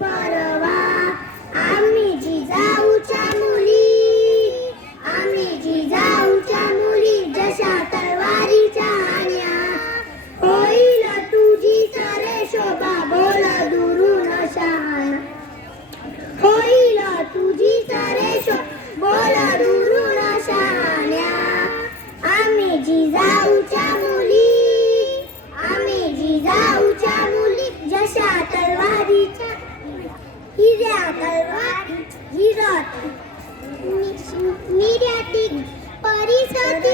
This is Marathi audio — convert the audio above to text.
परवा. आम्ही जिजाऊच्या मुली. आम्ही जिजाऊच्या मुली जशा तलवारीच्या आण्या. होईल तुझी सरे शोभा बोल दुरून शहाणा होईल तुझी सरे शो बोल दुरून शहाण्या आम्ही હીરા તલવાર હીરા પરિષદ